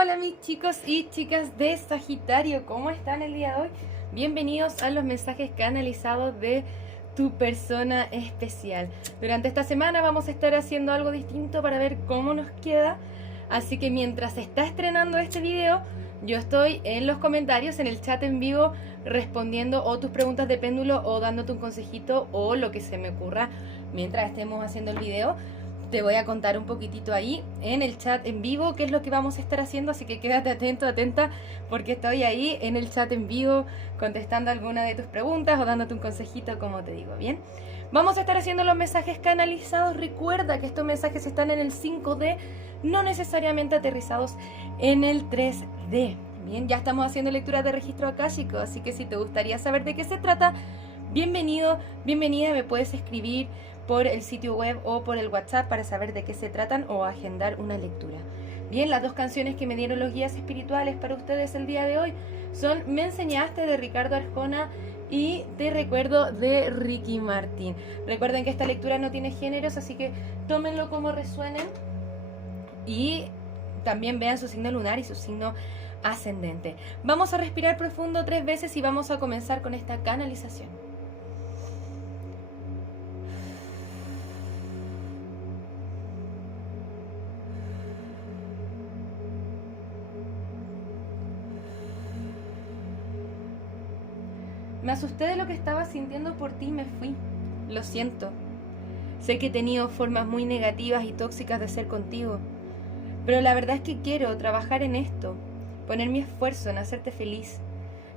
Hola mis chicos y chicas de Sagitario, ¿cómo están el día de hoy? Bienvenidos a los mensajes canalizados de tu persona especial. Durante esta semana vamos a estar haciendo algo distinto para ver cómo nos queda. Así que mientras se está estrenando este video, yo estoy en los comentarios, en el chat en vivo, respondiendo o tus preguntas de péndulo o dándote un consejito o lo que se me ocurra mientras estemos haciendo el video. Te voy a contar un poquitito ahí en el chat en vivo qué es lo que vamos a estar haciendo, así que quédate atento, atenta, porque estoy ahí en el chat en vivo contestando alguna de tus preguntas o dándote un consejito, como te digo, ¿bien? Vamos a estar haciendo los mensajes canalizados. Recuerda que estos mensajes están en el 5D, no necesariamente aterrizados en el 3D. Bien, ya estamos haciendo lectura de registro akáshico, así que si te gustaría saber de qué se trata, bienvenido, bienvenida, me puedes escribir por el sitio web o por el WhatsApp para saber de qué se tratan o agendar una lectura. Bien, las dos canciones que me dieron los guías espirituales para ustedes el día de hoy son Me Enseñaste de Ricardo Arjona y Te Recuerdo de Ricky Martin. Recuerden que esta lectura no tiene géneros, así que tómenlo como resuenen y también vean su signo lunar y su signo ascendente. Vamos a respirar profundo 3 veces y vamos a comenzar con esta canalización. Me asusté de lo que estaba sintiendo por ti y me fui. Lo siento. Sé que he tenido formas muy negativas y tóxicas de ser contigo, pero la verdad es que quiero trabajar en esto, poner mi esfuerzo en hacerte feliz.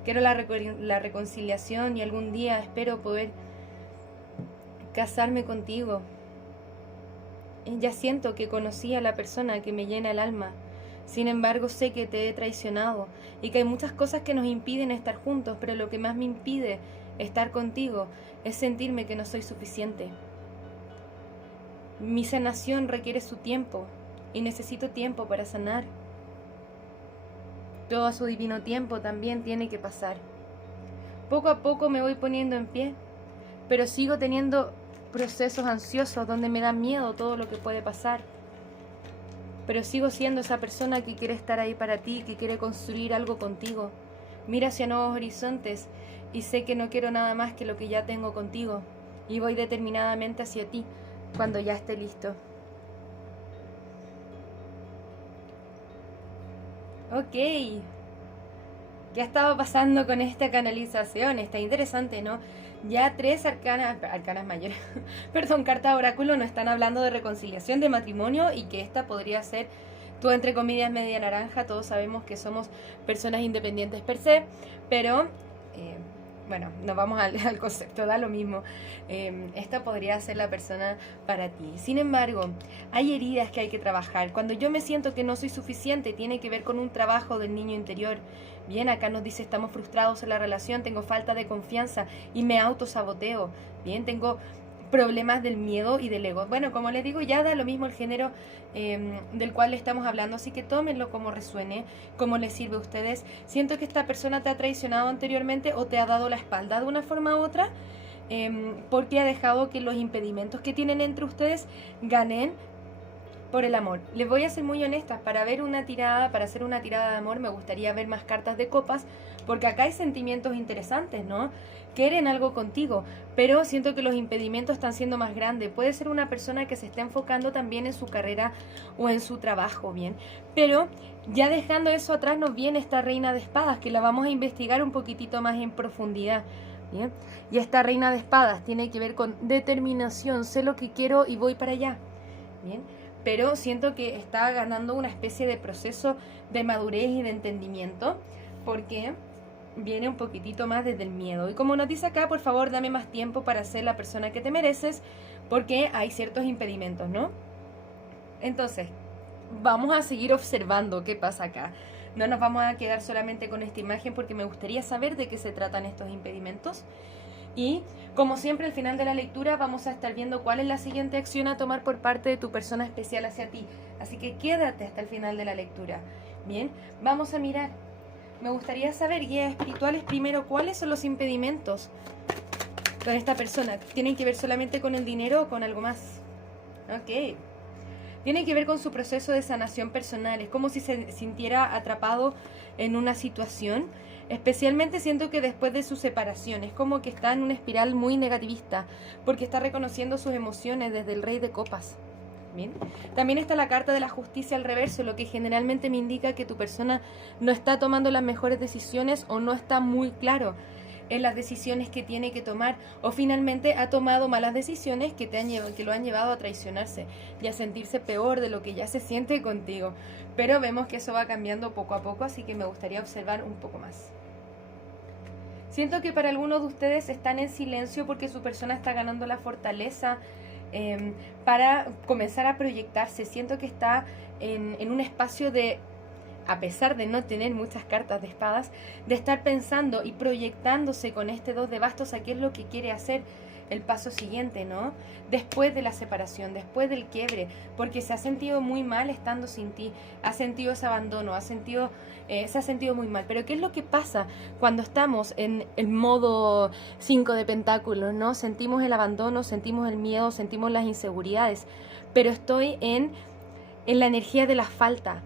Quiero la reconciliación y algún día espero poder casarme contigo. Ya siento que conocí a la persona que me llena el alma. Sin embargo, sé que te he traicionado y que hay muchas cosas que nos impiden estar juntos, pero lo que más me impide estar contigo es sentirme que no soy suficiente. Mi sanación requiere su tiempo y necesito tiempo para sanar. Todo a su divino tiempo también tiene que pasar. Poco a poco me voy poniendo en pie, pero sigo teniendo procesos ansiosos donde me da miedo todo lo que puede pasar. Pero sigo siendo esa persona que quiere estar ahí para ti, que quiere construir algo contigo. Mira hacia nuevos horizontes y sé que no quiero nada más que lo que ya tengo contigo. Y voy determinadamente hacia ti cuando ya esté listo. Ok. ¿Qué ha estado pasando con esta canalización? Está interesante, ¿no? Ya 3 arcanas mayores, perdón, cartas de oráculo nos están hablando de reconciliación, de matrimonio y que esta podría ser tu, entre comillas, media naranja. Todos sabemos que somos personas independientes per se, pero bueno, nos vamos al concepto, da lo mismo. Esta podría ser la persona para ti. Sin embargo, hay heridas que hay que trabajar. Cuando yo me siento que no soy suficiente, tiene que ver con un trabajo del niño interior. Bien, acá nos dice estamos frustrados en la relación, tengo falta de confianza y me autosaboteo. Bien, tengo problemas del miedo y del ego. Bueno, como les digo, ya da lo mismo el género del cual le estamos hablando, así que tómenlo como resuene, como les sirve a ustedes. Siento que esta persona te ha traicionado anteriormente o te ha dado la espalda de una forma u otra, porque ha dejado que los impedimentos que tienen entre ustedes ganen por el amor. Les voy a ser muy honesta, para hacer una tirada de amor me gustaría ver más cartas de copas, porque acá hay sentimientos interesantes, ¿no? Quieren algo contigo, pero siento que los impedimentos están siendo más grandes. Puede ser una persona que se está enfocando también en su carrera o en su trabajo, ¿bien? Pero ya dejando eso atrás nos viene esta reina de espadas, que la vamos a investigar un poquitito más en profundidad, ¿bien? Y esta reina de espadas tiene que ver con determinación, sé lo que quiero y voy para allá, ¿bien? Pero siento que está ganando una especie de proceso de madurez y de entendimiento, porque viene un poquitito más desde el miedo. Y como nos dice acá, por favor, dame más tiempo para ser la persona que te mereces, porque hay ciertos impedimentos, ¿no? Entonces, vamos a seguir observando qué pasa acá. No nos vamos a quedar solamente con esta imagen, porque me gustaría saber de qué se tratan estos impedimentos. Y como siempre al final de la lectura vamos a estar viendo cuál es la siguiente acción a tomar por parte de tu persona especial hacia ti. Así que quédate hasta el final de la lectura. Bien, vamos a mirar. Me gustaría saber, guías espirituales, primero, ¿cuáles son los impedimentos con esta persona? ¿Tienen que ver solamente con el dinero o con algo más? Ok. Tiene que ver con su proceso de sanación personal. Es como si se sintiera atrapado en una situación. Especialmente siento que después de su separación. Es como que está en una espiral muy negativista. Porque está reconociendo sus emociones desde el Rey de Copas. Bien. También está la carta de la justicia al reverso. Lo que generalmente me indica que tu persona no está tomando las mejores decisiones. O no está muy claro en las decisiones que tiene que tomar, o finalmente ha tomado malas decisiones que lo han llevado a traicionarse y a sentirse peor de lo que ya se siente contigo. Pero vemos que eso va cambiando poco a poco, así que me gustaría observar un poco más. Siento que para algunos de ustedes están en silencio porque su persona está ganando la fortaleza para comenzar a proyectarse. Siento que está en un espacio de, a pesar de no tener muchas cartas de espadas, de estar pensando y proyectándose con este 2 de bastos a qué es lo que quiere hacer el paso siguiente, ¿no? Después de la separación, después del quiebre, porque se ha sentido muy mal estando sin ti, ha sentido ese abandono, se ha sentido muy mal. Pero ¿qué es lo que pasa cuando estamos en el modo 5 de pentáculos, ¿no? Sentimos el abandono, sentimos el miedo, sentimos las inseguridades, pero estoy en la energía de la falta.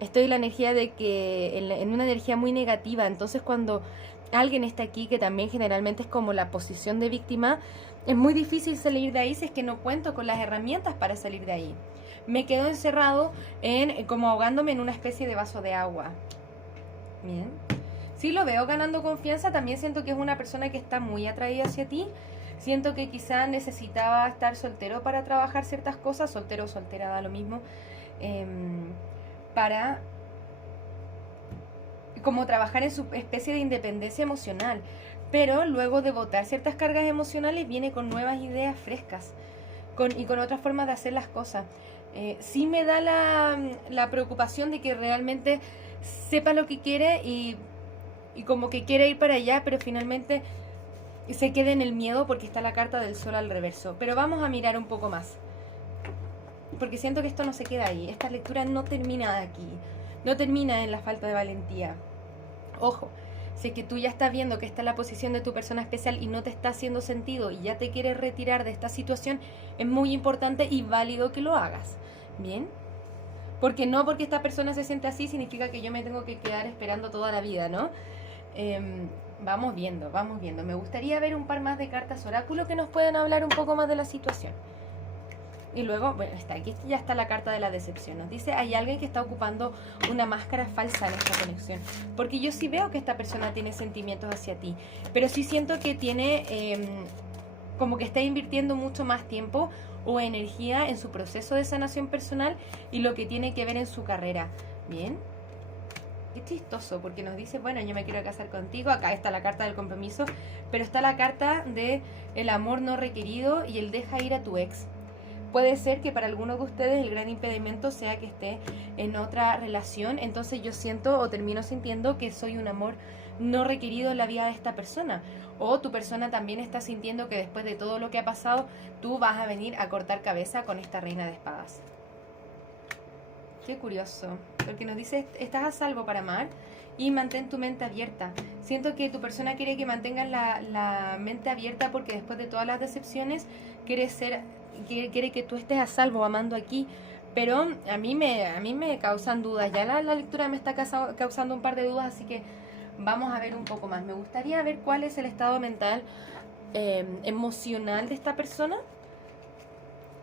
Estoy en la energía de que, en una energía muy negativa. Entonces cuando alguien está aquí, que también generalmente es como la posición de víctima, es muy difícil salir de ahí si es que no cuento con las herramientas para salir de ahí. Me quedo encerrado como ahogándome en una especie de vaso de agua. Bien. Sí lo veo ganando confianza, también siento que es una persona que está muy atraída hacia ti. Siento que quizá necesitaba estar soltero para trabajar ciertas cosas, soltero o soltera, da lo mismo. Para como trabajar en su especie de independencia emocional, pero luego de botar ciertas cargas emocionales viene con nuevas ideas frescas y con otras formas de hacer las cosas. Sí me da la preocupación de que realmente sepa lo que quiere y como que quiere ir para allá, pero finalmente se quede en el miedo porque está la carta del sol al reverso. Pero vamos a mirar un poco más, porque siento que esto no se queda ahí. Esta lectura no termina aquí, no termina en la falta de valentía. Ojo, si es que tú ya estás viendo que esta es la posición de tu persona especial y no te está haciendo sentido y ya te quieres retirar de esta situación, es muy importante y válido que lo hagas. ¿Bien? Porque no porque esta persona se siente así significa que yo me tengo que quedar esperando toda la vida, ¿no? Vamos viendo, vamos viendo. Me gustaría ver un par más de cartas oráculo que nos puedan hablar un poco más de la situación. Y luego, bueno, aquí ya está la carta de la decepción. Nos dice, hay alguien que está ocupando una máscara falsa en esta conexión. Porque yo sí veo que esta persona tiene sentimientos hacia ti. Pero sí siento que tiene, como que está invirtiendo mucho más tiempo o energía en su proceso de sanación personal y lo que tiene que ver en su carrera. Bien. Qué chistoso, porque nos dice, bueno, yo me quiero casar contigo. Acá está la carta del compromiso. Pero está la carta de el amor no requerido y el deja ir a tu ex. Puede ser que para algunos de ustedes el gran impedimento sea que esté en otra relación. Entonces yo siento o termino sintiendo que soy un amor no requerido en la vida de esta persona. O tu persona también está sintiendo que después de todo lo que ha pasado, tú vas a venir a cortar cabeza con esta reina de espadas. Qué curioso. Porque nos dice, estás a salvo para amar y mantén tu mente abierta. Siento que tu persona quiere que mantengas la mente abierta porque después de todas las decepciones quiere que tú estés a salvo amando aquí, pero a mí me causan dudas. Ya la lectura me está causando un par de dudas, así que vamos a ver un poco más. Me gustaría ver cuál es el estado mental emocional de esta persona.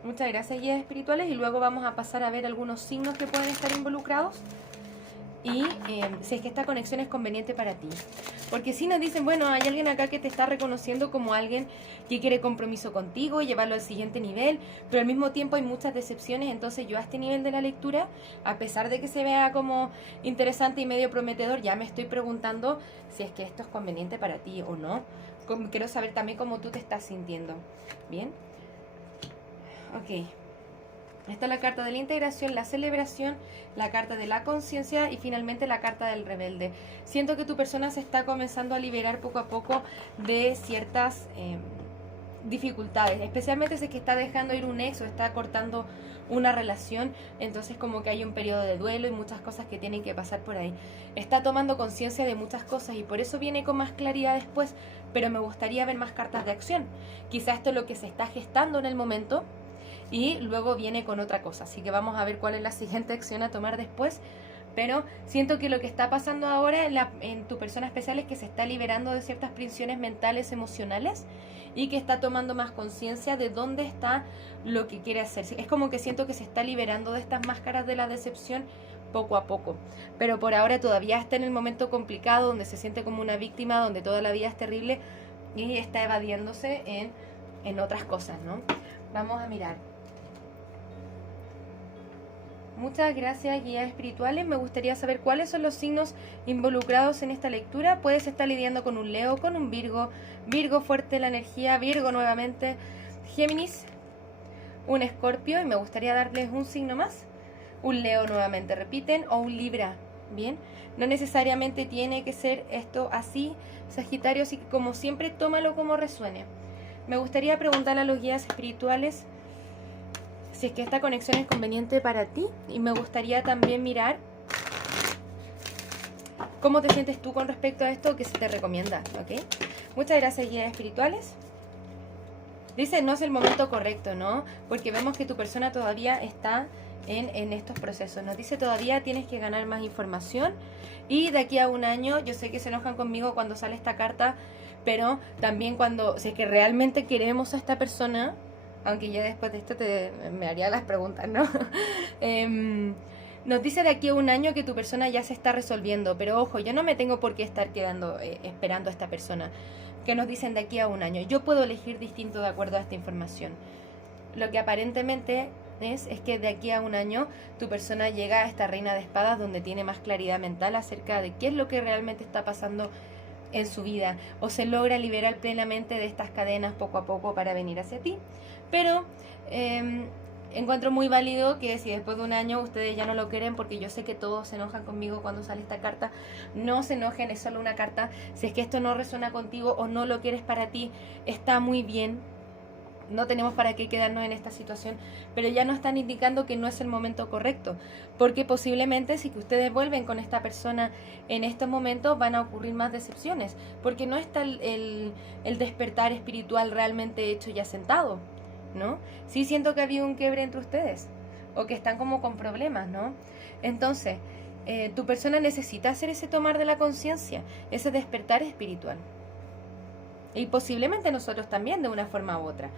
Muchas gracias, guías espirituales, y luego vamos a pasar a ver algunos signos que pueden estar involucrados y si es que esta conexión es conveniente para ti. Porque si nos dicen, bueno, hay alguien acá que te está reconociendo como alguien que quiere compromiso contigo, llevarlo al siguiente nivel, pero al mismo tiempo hay muchas decepciones. Entonces yo a este nivel de la lectura, a pesar de que se vea como interesante y medio prometedor, ya me estoy preguntando si es que esto es conveniente para ti o no. Quiero saber también cómo tú te estás sintiendo. Bien. Ok. Esta es la carta de la integración, la celebración, la carta de la conciencia y finalmente la carta del rebelde. Siento que tu persona se está comenzando a liberar poco a poco de ciertas dificultades, especialmente si es que está dejando ir un ex o está cortando una relación. Entonces como que hay un periodo de duelo y muchas cosas que tienen que pasar por ahí. Está tomando conciencia de muchas cosas y por eso viene con más claridad después, pero me gustaría ver más cartas de acción. Quizás esto es lo que se está gestando en el momento y luego viene con otra cosa. Así que vamos a ver cuál es la siguiente acción a tomar después. Pero siento que lo que está pasando ahora en tu persona especial es que se está liberando de ciertas prisiones mentales, emocionales, y que está tomando más conciencia de dónde está lo que quiere hacer. Es como que siento que se está liberando de estas máscaras de la decepción poco a poco. Pero por ahora todavía está en el momento complicado, donde se siente como una víctima, donde toda la vida es terrible y está evadiéndose en otras cosas, ¿no? Vamos a mirar. Muchas gracias, guías espirituales. Me gustaría saber cuáles son los signos involucrados en esta lectura. Puedes estar lidiando con un Leo, con un Virgo. Virgo, fuerte la energía. Virgo nuevamente. Géminis, un Escorpio. Y me gustaría darles un signo más. Un Leo nuevamente, repiten. O un Libra. Bien. No necesariamente tiene que ser esto así, Sagitario. Así que como siempre, tómalo como resuene. Me gustaría preguntarle a los guías espirituales si es que esta conexión es conveniente para ti, y me gustaría también mirar cómo te sientes tú con respecto a esto que se te recomienda, ¿ok? Muchas gracias, guías espirituales. Dice, no es el momento correcto, ¿no? Porque vemos que tu persona todavía está en estos procesos. Nos dice, todavía tienes que ganar más información, y de aquí a un año, yo sé que se enojan conmigo cuando sale esta carta, pero también cuando, si es que realmente queremos a esta persona, aunque ya después de esto me haría las preguntas, ¿no? Nos dice de aquí a un año que tu persona ya se está resolviendo, pero ojo, yo no me tengo por qué estar quedando esperando a esta persona. Que nos dicen de aquí a un año. Yo puedo elegir distinto de acuerdo a esta información. Lo que aparentemente es que de aquí a un año tu persona llega a esta reina de espadas donde tiene más claridad mental acerca de qué es lo que realmente está pasando en su vida, o se logra liberar plenamente de estas cadenas poco a poco para venir hacia ti. Pero encuentro muy válido que si después de un año ustedes ya no lo quieren, porque yo sé que todos se enojan conmigo cuando sale esta carta, no se enojen, es solo una carta. Si es que esto no resuena contigo o no lo quieres para ti, está muy bien. No tenemos para qué quedarnos en esta situación, pero ya nos están indicando que no es el momento correcto, porque posiblemente si que ustedes vuelven con esta persona en estos momentos van a ocurrir más decepciones, porque no está el despertar espiritual realmente hecho y asentado, ¿no? Sí siento que había un quiebre entre ustedes, o que están como con problemas, ¿no? Entonces, tu persona necesita hacer ese tomar de la conciencia, ese despertar espiritual. Y posiblemente nosotros también, de una forma u otra.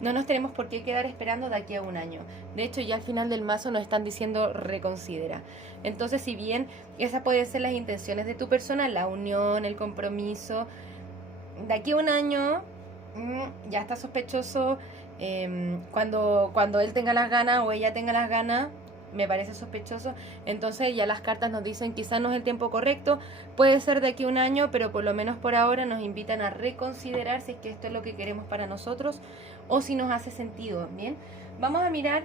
No nos tenemos por qué quedar esperando de aquí a un año. De hecho, ya al final del mazo nos están diciendo reconsidera. Entonces, si bien esas pueden ser las intenciones de tu persona, la unión, el compromiso, de aquí a un año ya está sospechoso. Cuando él tenga las ganas o ella tenga las ganas, me parece sospechoso. Entonces ya las cartas nos dicen quizás no es el tiempo correcto, puede ser de aquí a un año, pero por lo menos por ahora nos invitan a reconsiderar si es que esto es lo que queremos para nosotros o si nos hace sentido. Bien, vamos a mirar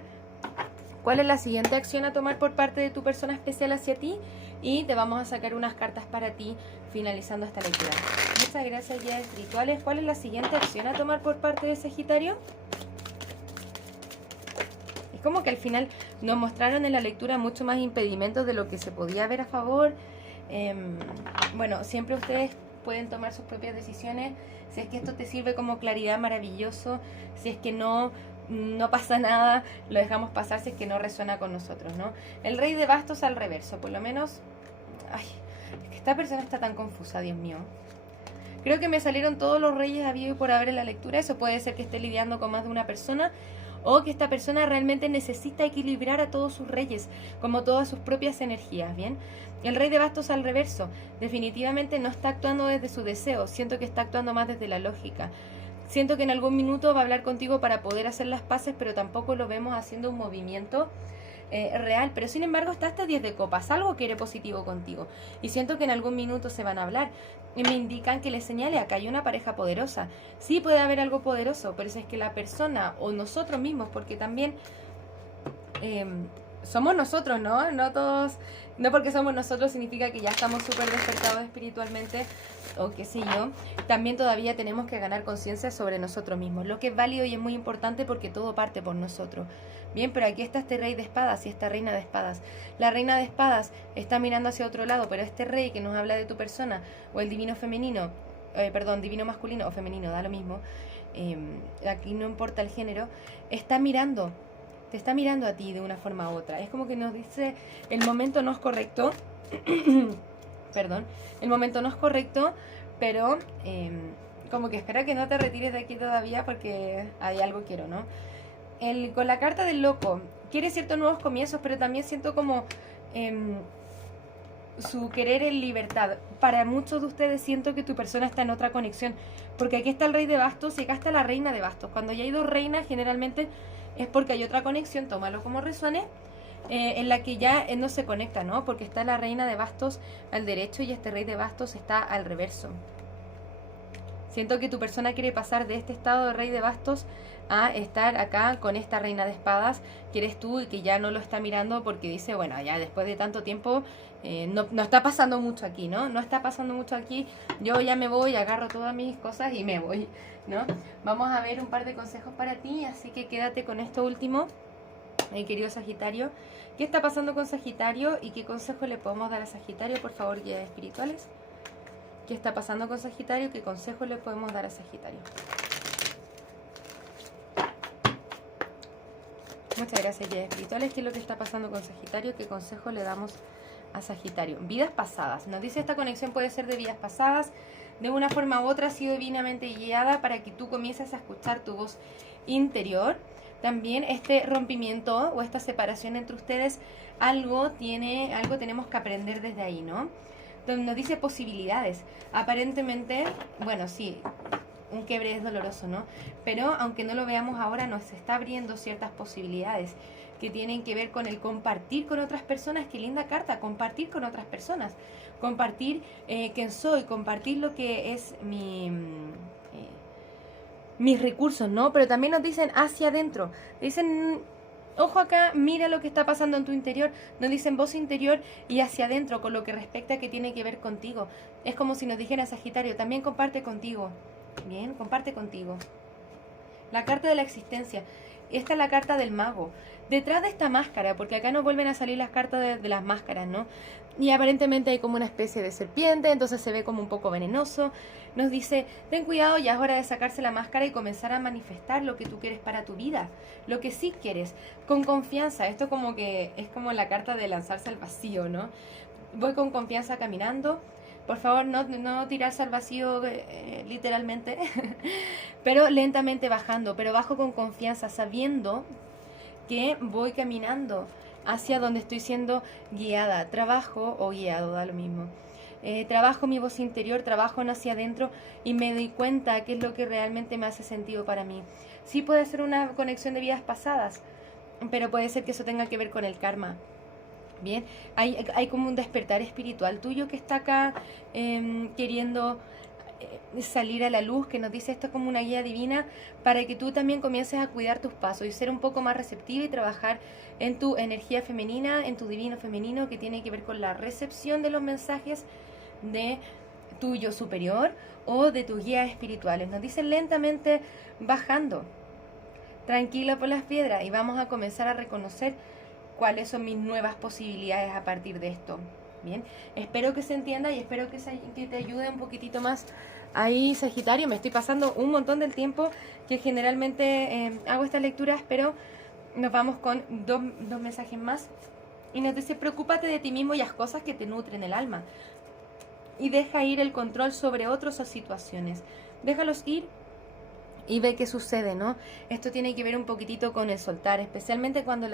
cuál es la siguiente acción a tomar por parte de tu persona especial hacia ti, y te vamos a sacar unas cartas para ti finalizando esta lectura. Muchas gracias, guías espirituales. ¿Cuál es la siguiente acción a tomar por parte de Sagitario? Es como que al final nos mostraron en la lectura mucho más impedimentos de lo que se podía ver a favor. Bueno, siempre ustedes pueden tomar sus propias decisiones. Si es que esto te sirve como claridad, maravilloso. Si es que no pasa nada, lo dejamos pasar si es que no resuena con nosotros, ¿no? El rey de bastos al reverso, por lo menos. Ay, es que esta persona está tan confusa, Dios mío. Creo que me salieron todos los reyes habido y por haber en la lectura. Eso puede ser que esté lidiando con más de una persona, o que esta persona realmente necesita equilibrar a todos sus reyes, como todas sus propias energías, ¿bien? El rey de bastos al reverso definitivamente no está actuando desde su deseo, siento que está actuando más desde la lógica. Siento que en algún minuto va a hablar contigo para poder hacer las paces, pero tampoco lo vemos haciendo un movimiento real. Pero sin embargo está hasta 10 de copas, algo quiere positivo contigo. Y siento que en algún minuto se van a hablar. Y me indican que le señale, acá hay una pareja poderosa. Sí puede haber algo poderoso, pero si es que la persona o nosotros mismos, porque también somos nosotros, ¿no? No todos, no porque somos nosotros significa que ya estamos súper despertados espiritualmente o qué sé yo. También todavía tenemos que ganar conciencia sobre nosotros mismos, lo que es válido y es muy importante porque todo parte por nosotros. Bien, pero aquí está este rey de espadas y esta reina de espadas. La reina de espadas está mirando hacia otro lado, pero este rey que nos habla de tu persona, o el divino femenino, divino masculino o femenino, da lo mismo, aquí no importa el género, está mirando te está mirando a ti de una forma u otra. Es como que nos dice, el momento no es correcto, perdón, el momento no es correcto, pero como que espera que no te retires de aquí todavía porque hay algo quiero, ¿no? Con la carta del loco, quiere ciertos nuevos comienzos, pero también siento como su querer en libertad. Para muchos de ustedes siento que tu persona está en otra conexión, porque aquí está el rey de bastos y acá está la reina de bastos. Cuando ya hay dos reinas, generalmente es porque hay otra conexión, tómalo como resuene, en la que ya no se conecta, ¿no? Porque está la reina de bastos al derecho y este rey de bastos está al reverso. Siento que tu persona quiere pasar de este estado de rey de bastos a estar acá con esta reina de espadas, que eres tú y que ya no lo está mirando porque dice, bueno, ya después de tanto tiempo no está pasando mucho aquí, ¿no? No está pasando mucho aquí, yo ya me voy, agarro todas mis cosas y me voy, ¿no? Vamos a ver un par de consejos para ti, así que quédate con esto último, querido Sagitario. ¿Qué está pasando con Sagitario y qué consejo le podemos dar a Sagitario? Por favor, guías espirituales. ¿Qué está pasando con Sagitario? ¿Qué consejo le podemos dar a Sagitario? Muchas gracias, guías espirituales. ¿Qué es lo que está pasando con Sagitario? ¿Qué consejo le damos a Sagitario? Vidas pasadas. Nos dice esta conexión puede ser de vidas pasadas. De una forma u otra ha sido divinamente guiada para que tú comiences a escuchar tu voz interior. También este rompimiento o esta separación entre ustedes, algo tenemos que aprender desde ahí, ¿no? Nos dice posibilidades. Aparentemente, bueno, sí, un quiebre es doloroso, ¿no? Pero aunque no lo veamos ahora, nos está abriendo ciertas posibilidades que tienen que ver con el compartir con otras personas. Qué linda carta, compartir con otras personas. Compartir quién soy, compartir lo que es mis recursos, ¿no? Pero también nos dicen hacia adentro. Dicen, ojo acá, mira lo que está pasando en tu interior. Nos dicen voz interior y hacia adentro, con lo que respecta a que tiene que ver contigo. Es como si nos dijera Sagitario, también comparte contigo. Bien, comparte contigo. La carta de la existencia. Esta es la carta del mago. Detrás de esta máscara, porque acá nos vuelven a salir las cartas de las máscaras, ¿no? Y aparentemente hay como una especie de serpiente, entonces se ve como un poco venenoso. Nos dice, ten cuidado, ya es hora de sacarse la máscara y comenzar a manifestar lo que tú quieres para tu vida. Lo que sí quieres, con confianza. Esto como que es como la carta de lanzarse al vacío, ¿no? Voy con confianza caminando. Por favor, no tirarse al vacío literalmente, pero lentamente bajando, pero bajo con confianza, sabiendo que voy caminando hacia donde estoy siendo guiada. Trabajo o guiado, da lo mismo. Trabajo mi voz interior, trabajo hacia adentro y me doy cuenta qué es lo que realmente me hace sentido para mí. Sí puede ser una conexión de vidas pasadas, pero puede ser que eso tenga que ver con el karma. Bien, hay como un despertar espiritual tuyo que está acá queriendo salir a la luz, que nos dice esto como una guía divina para que tú también comiences a cuidar tus pasos y ser un poco más receptiva y trabajar en tu energía femenina, en tu divino femenino, que tiene que ver con la recepción de los mensajes de tu yo superior o de tus guías espirituales. Nos dicen lentamente bajando, tranquila por las piedras, y vamos a comenzar a reconocer cuáles son mis nuevas posibilidades a partir de esto. Bien, espero que se entienda y espero que te ayude un poquitito más ahí, Sagitario. Me estoy pasando un montón del tiempo que generalmente hago estas lecturas, pero nos vamos con dos mensajes más. Y nos dice, preocúpate de ti mismo y las cosas que te nutren el alma. Y deja ir el control sobre otros o situaciones. Déjalos ir y ve qué sucede, ¿no? Esto tiene que ver un poquitito con el soltar, especialmente cuando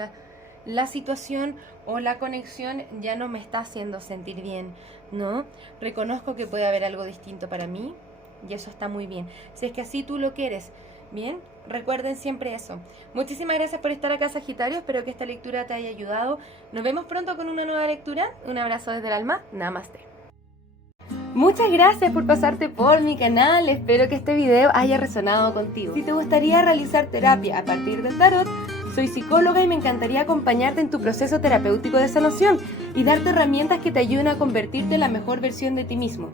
la situación o la conexión ya no me está haciendo sentir bien, ¿no? Reconozco que puede haber algo distinto para mí y eso está muy bien. Si es que así tú lo quieres, ¿bien? Recuerden siempre eso. Muchísimas gracias por estar acá, Sagitario. Espero que esta lectura te haya ayudado. Nos vemos pronto con una nueva lectura. Un abrazo desde el alma. Namaste. Muchas gracias por pasarte por mi canal. Espero que este video haya resonado contigo. Si te gustaría realizar terapia a partir del tarot, soy psicóloga y me encantaría acompañarte en tu proceso terapéutico de sanación y darte herramientas que te ayuden a convertirte en la mejor versión de ti mismo.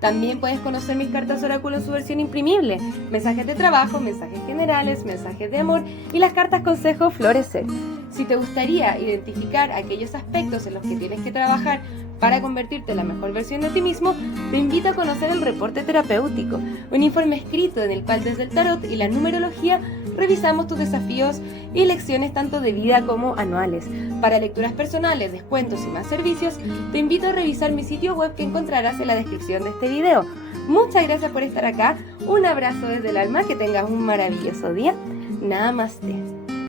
También puedes conocer mis cartas oráculo en su versión imprimible, mensajes de trabajo, mensajes generales, mensajes de amor y las cartas consejo florecer. Si te gustaría identificar aquellos aspectos en los que tienes que trabajar Para convertirte en la mejor versión de ti mismo, te invito a conocer el reporte terapéutico, un informe escrito en el cual desde el tarot y la numerología revisamos tus desafíos y lecciones tanto de vida como anuales. Para lecturas personales, descuentos y más servicios, te invito a revisar mi sitio web que encontrarás en la descripción de este video. Muchas gracias por estar acá, un abrazo desde el alma, que tengas un maravilloso día. Namaste.